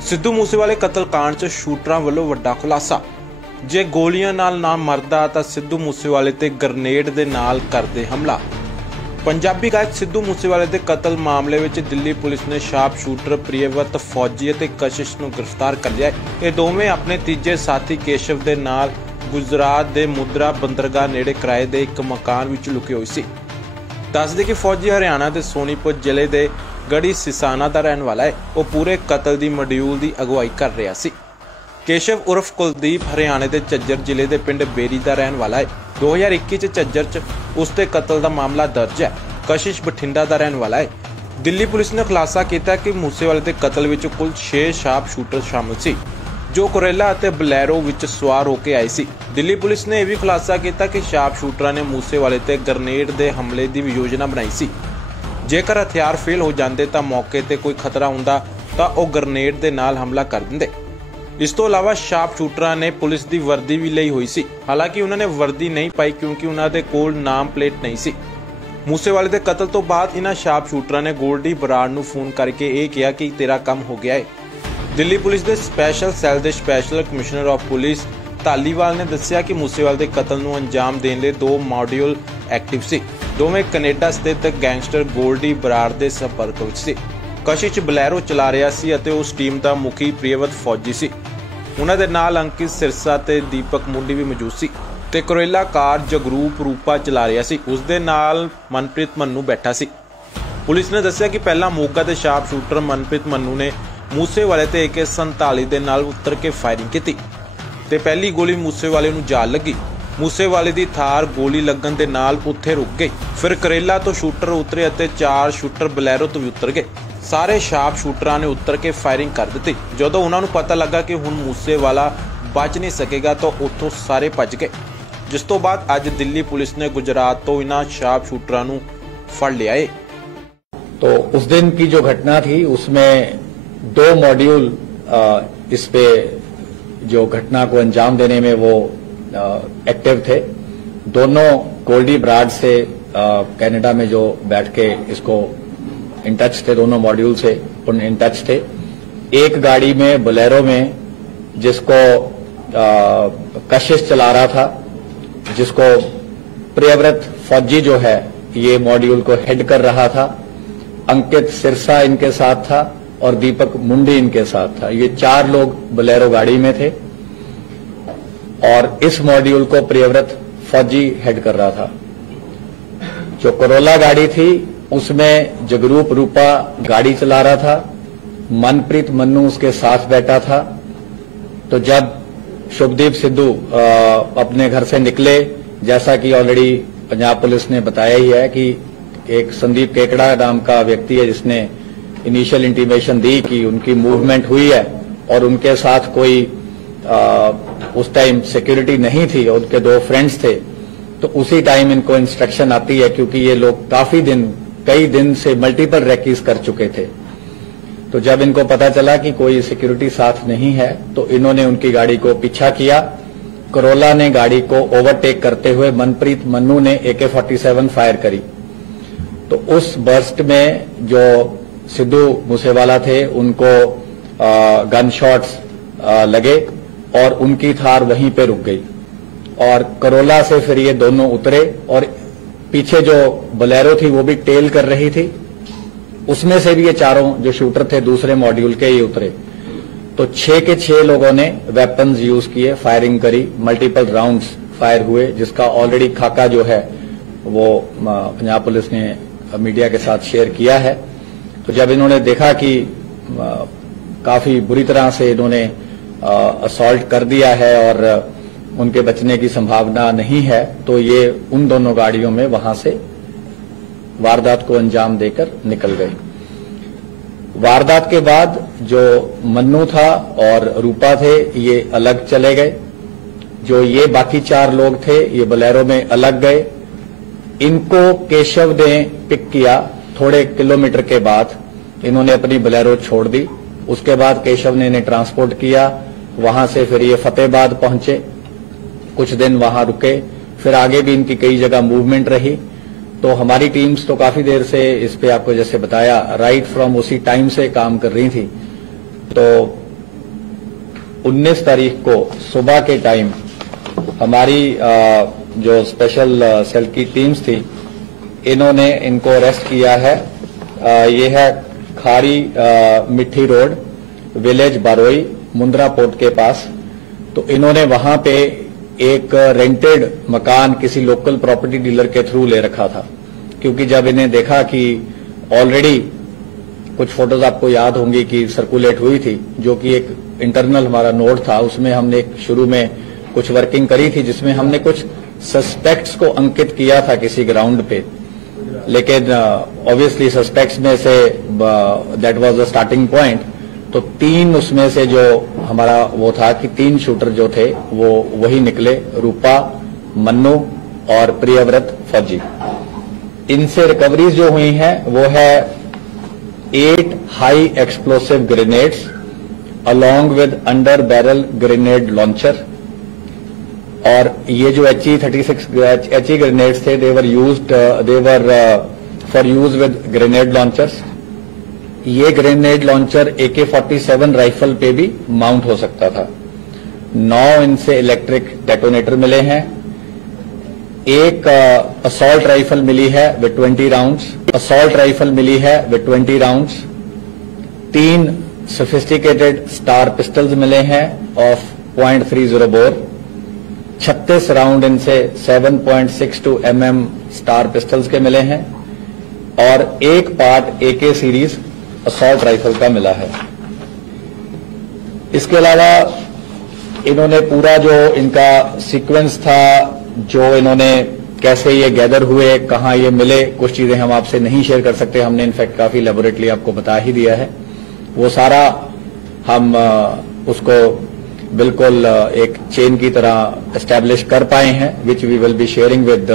सिद्धू मूसेवाले कतलकांड च शूटरां वल्लों वड्डा खुलासा। जे गोलियां नाल ना मरदा तां सिद्धू मूसेवाले ते ग्रनेड दे नाल करदे हमला। पंजाबी गायक सिद्धू मूसेवाले दे कतल मामले विच दिल्ली पुलिस ने शार्प शूटर प्रियव्रत फौजी ते कशिश नूं गिरफ्तार कर लिया है। ये दोवें अपने तीजे साथी केशव दे नाल गुजरात दे मुद्रा बंदरगाह नेड़े किराए दे एक मकान विच लुके हुए सी। दस दे कि फौजी हरियाणा दे सोनीपत जिले दे गढ़ी सिसाना दा रहन वाला है। वो पूरे कतल दी मॉड्यूल दी अगवाई कर रहा सी। केशव उर्फ कुलदीप हरियाणे दे झज्जर जिले दे पिंड बेरी दा रहन वाला है। 2021 च झज्जर च उसते कतल दा मामला दर्ज है। कशिश बठिंडा दा रहन वाला है। दिल्ली पुलिस ने खुलासा किया कि मूसेवाले दे कतल विच कुल 6 शार्प शूटर शामिल सी जो कुरेला ते बलैरो विच सवार होके आए सी। दिल्ली पुलिस ने यह भी खुलासा किया कि शार्प शूटरां ने मूसेवाले ते ग्रनेड दे हमले दी योजना बनाई सी। जेकर हथियार फेल हो जाते तो मौके ते कोई खतरा हुंदा तां ओह ग्रनेड दे नाल हमला कर दिंदे। इस तो इलावा शार्प शूटरां ने पुलिस दी वर्दी भी लई हुई सी। हालांकि उन्होंने वर्दी नहीं पाई क्योंकि उन्हां दे कोल नाम प्लेट नहीं सी। मूसेवाले दे कतल तो बाद इन्हां शार्प शूटरां ने गोल्डी बराड़ नूं फोन करके यह कहा कि तेरा काम हो गया है। दिल्ली पुलिस दे स्पैशल सैल दे special commissioner of police Dhaliwal ने दस्सिया कि मूसेवाले दे कतल नूं अंजाम देण लई 2 मॉड्यूल एक्टिव सी। दोवें कनेडा स्थित गैंगस्टर गोल्डी बराड़ दे संपर्क विच सी। कशिश बलैरो चला रहा सी अते उस टीम दा मुखी प्रियव्रत फौजी सी। उन्हां दे नाल अंकित सिरसा ते दीपक मुंडी भी मौजूद सी ते कुरेला कार जगरूप रूपा चला रहा सी। उस दे नाल मनप्रीत मन्नू बैठा सी। पुलिस ने दस्सिया कि पहला मोगा दे शार्प शूटर मनप्रीत मन्नू ने मूसेवाले ते AK-47 दे नाल उतर के फायरिंग की ते पहली गोली मूसेवाले नूं जा लगी। मूसेवाले दी थार गोली लगन दे नाल उत्थे रुक गई। फिर करेला तो शूटर उतरे अते 4 शूटर बलैरो तो भी उतर गए। सारे शार्प शूटरां ने उतर के फायरिंग कर दी। जदों उन्हां नूं पता लगा कि हुण मूसेवाला बच नहीं सकेगा तो उत्थों सारे भज गए। जिस तो बाद अज दिल्ली पुलिस ने गुजरात तो इन्हां शार्प शूटरां नूं फड़ लिया है। तो उस दिन की जो घटना थी उसमें 2 मॉड्यूल इस पे जो घटना को अंजाम देने में वो एक्टिव थे। दोनों गोल्डी बराड़ से कनाडा में जो बैठ के इसको इन टच थे, दोनों मॉड्यूल से इन टच थे। एक गाड़ी में बोलेरो में जिसको कशिश चला रहा था, जिसको प्रियव्रत फौजी जो है ये मॉड्यूल को हेड कर रहा था। अंकित सिरसा इनके साथ था और दीपक मुंडी इनके साथ था। ये 4 लोग बोलेरो गाड़ी में थे और इस मॉड्यूल को प्रियव्रत फौजी हेड कर रहा था। जो कोरोला गाड़ी थी उसमें जगरूप रूपा गाड़ी चला रहा था। मनप्रीत मन्नू उसके साथ बैठा था। तो जब शुभदीप सिद्धू अपने घर से निकले, जैसा कि ऑलरेडी पंजाब पुलिस ने बताया ही है कि एक संदीप केकड़ा नाम का व्यक्ति है जिसने इनिशियल इंटीमेशन दी कि उनकी मूवमेंट हुई है और उनके साथ कोई उस टाइम सिक्योरिटी नहीं थी और उनके 2 फ्रेंड्स थे। तो उसी टाइम इनको इंस्ट्रक्शन आती है क्योंकि ये लोग कई दिन से मल्टीपल रेकीज कर चुके थे। तो जब इनको पता चला कि कोई सिक्योरिटी साथ नहीं है तो इन्होंने उनकी गाड़ी को पीछा किया। करोला ने गाड़ी को ओवरटेक करते हुए मनप्रीत मन्नू ने AK-47 फायर करी। तो उस बर्स्ट में जो सिद्धू मूसेवाला थे उनको गन शॉट्स लगे और उनकी थार वहीं पे रुक गई और करोला से फिर ये दोनों उतरे और पीछे जो बोलेरो थी वो भी टेल कर रही थी। उसमें से भी ये 4 जो शूटर थे दूसरे मॉड्यूल के ही उतरे। तो 6 के 6 लोगों ने वेपन्स यूज किए, फायरिंग करी, मल्टीपल राउंड्स फायर हुए, जिसका ऑलरेडी खाका जो है वो पंजाब पुलिस ने मीडिया के साथ शेयर किया है। तो जब इन्होंने देखा कि काफी बुरी तरह से इन्होंने असॉल्ट कर दिया है और उनके बचने की संभावना नहीं है, तो ये उन दोनों गाड़ियों में वहां से वारदात को अंजाम देकर निकल गए। वारदात के बाद जो मन्नू था और रूपा थे ये अलग चले गए। जो ये बाकी 4 लोग थे ये बोलेरो में अलग गए। इनको केशव ने पिक किया। थोड़े किलोमीटर के बाद इन्होंने अपनी बोलेरो छोड़ दी। उसके बाद केशव ने इन्हें ट्रांसपोर्ट किया। वहां से फिर ये फतेहाबाद पहुंचे, कुछ दिन वहां रुके, फिर आगे भी इनकी कई जगह मूवमेंट रही। तो हमारी टीम्स तो काफी देर से इस पे आपको जैसे बताया राइट फ्रॉम उसी टाइम से काम कर रही थी। तो 19 तारीख को सुबह के टाइम हमारी जो स्पेशल सेल की टीम्स थी, इन्होंने इनको अरेस्ट किया है। ये है खारी मिट्टी रोड, विलेज बारोई, मुंद्रा पोर्ट के पास। तो इन्होंने वहां पे एक रेंटेड मकान किसी लोकल प्रॉपर्टी डीलर के थ्रू ले रखा था, क्योंकि जब इन्हें देखा कि ऑलरेडी कुछ फोटोज आपको याद होंगी कि सर्कुलेट हुई थी, जो कि एक इंटरनल हमारा नोट था, उसमें हमने शुरू में कुछ वर्किंग करी थी जिसमें हमने कुछ सस्पेक्ट्स को अंकित किया था किसी ग्राउंड पे। लेकिन ऑब्वियसली सस्पेक्ट्स में say that was the starting point. तो 3 उसमें से जो हमारा वो था कि 3 शूटर जो थे वो वही निकले, रूपा, मन्नू और प्रियव्रत फौजी। इनसे रिकवरीज जो हुई हैं वो है 8 high explosive grenades along with under barrel grenade launcher. और ये जो HE ग्रेनेड्स थे they were for use with grenade launchers. ये ग्रेनेड लॉन्चर AK-47 राइफल पे भी माउंट हो सकता था। 9 इनसे इलेक्ट्रिक डेटोनेटर मिले हैं। एक असॉल्ट राइफल मिली है with 20 rounds. 3 sophisticated star pistols मिले हैं ऑफ .30 बोर। 36 राउंड इनसे 7.62 mm स्टार पिस्टल्स के मिले हैं और एक part AK series assault rifle का मिला है। इसके अलावा इन्होंने पूरा जो इनका सीक्वेंस था, जो इन्होंने कैसे ये गैदर हुए, कहां ये मिले, कुछ चीजें हम आपसे नहीं शेयर कर सकते। हमने इनफैक्ट काफी लेबोरेटली आपको बता ही दिया है। वो सारा हम उसको बिल्कुल एक चेन की तरह एस्टैब्लिश कर पाए हैं, which we will be sharing with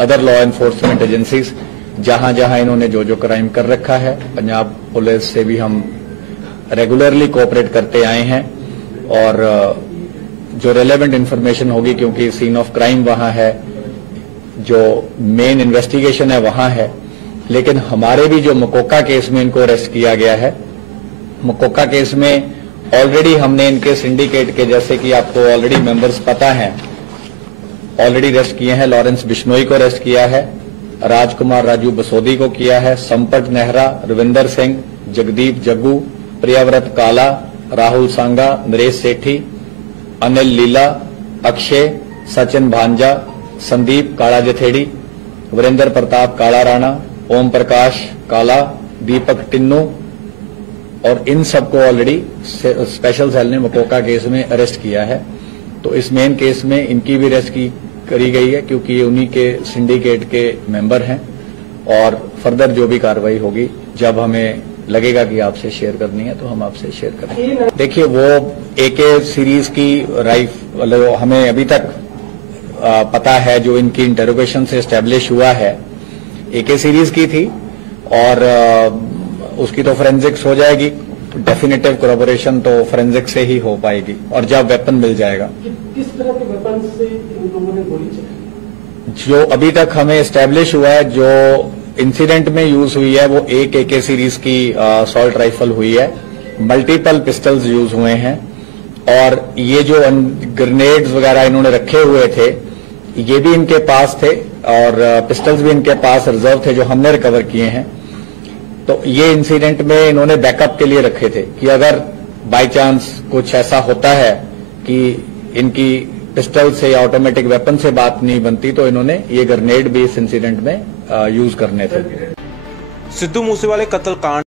other law enforcement agencies. जहां जहां इन्होंने जो जो क्राइम कर रखा है, पंजाब पुलिस से भी हम रेगुलरली कोऑपरेट करते आए हैं और जो रेलेवेंट इंफॉर्मेशन होगी, क्योंकि सीन ऑफ क्राइम वहां है, जो मेन इन्वेस्टिगेशन है वहां है। लेकिन हमारे भी जो मकोका केस में इनको अरेस्ट किया गया है, मकोका केस में ऑलरेडी हमने इनके सिंडिकेट के, जैसे कि आपको ऑलरेडी मेंबर्स पता हैं, ऑलरेडी अरेस्ट किए हैं। लॉरेंस बिश्नोई को अरेस्ट किया है, राजकुमार राजू बसोदी को किया है, संपत नेहरा, रविंदर सिंह, जगदीप जग्गू, प्रियव्रत काला, राहुल सांगा, नरेश सेठी, अनिल लीला, अक्षय, सचिन भांजा, संदीप काला जथेड़ी, वीरेंद्र प्रताप काला राणा, ओम प्रकाश काला, दीपक टिन्नू, और इन सबको ऑलरेडी स्पेशल सेल ने मकोका केस में अरेस्ट किया है। तो इस मेन केस में इनकी भी अरेस्ट करी गई है, क्योंकि ये उन्हीं के सिंडिकेट के मेंबर हैं। और फर्दर जो भी कार्रवाई होगी, जब हमें लगेगा कि आपसे शेयर करनी है तो हम आपसे शेयर करेंगे। देखिए, वो AK सीरीज की राइफल हमें अभी तक पता है, जो इनकी इंटरोगेशन से एस्टेब्लिश हुआ है, AK सीरीज की थी और उसकी तो फोरेंसिक्स हो जाएगी। डेफिनेटिव कोरैबोरेशन तो फोरेंसिक से ही हो पाएगी और जब वेपन मिल जाएगा। किस तरह के वेपन से इन लोगों ने गोली चलाई? जो अभी तक हमें एस्टेब्लिश हुआ है, जो इंसिडेंट में यूज हुई है, वो एक AK सीरीज की असॉल्ट राइफल हुई है। मल्टीपल पिस्टल्स यूज हुए हैं और ये जो ग्रेनेड्स वगैरह इन्होंने रखे हुए थे, ये भी इनके पास थे और पिस्टल्स भी इनके पास रिजर्व थे, जो हमने रिकवर किए हैं। तो ये इंसिडेंट में इन्होंने बैकअप के लिए रखे थे कि अगर बाय चांस कुछ ऐसा होता है कि इनकी पिस्टल से या ऑटोमेटिक वेपन से बात नहीं बनती, तो इन्होंने ये ग्रेनेड भी इस इंसिडेंट में यूज करने थे। सिद्धू मूसेवाले कत्ल कांड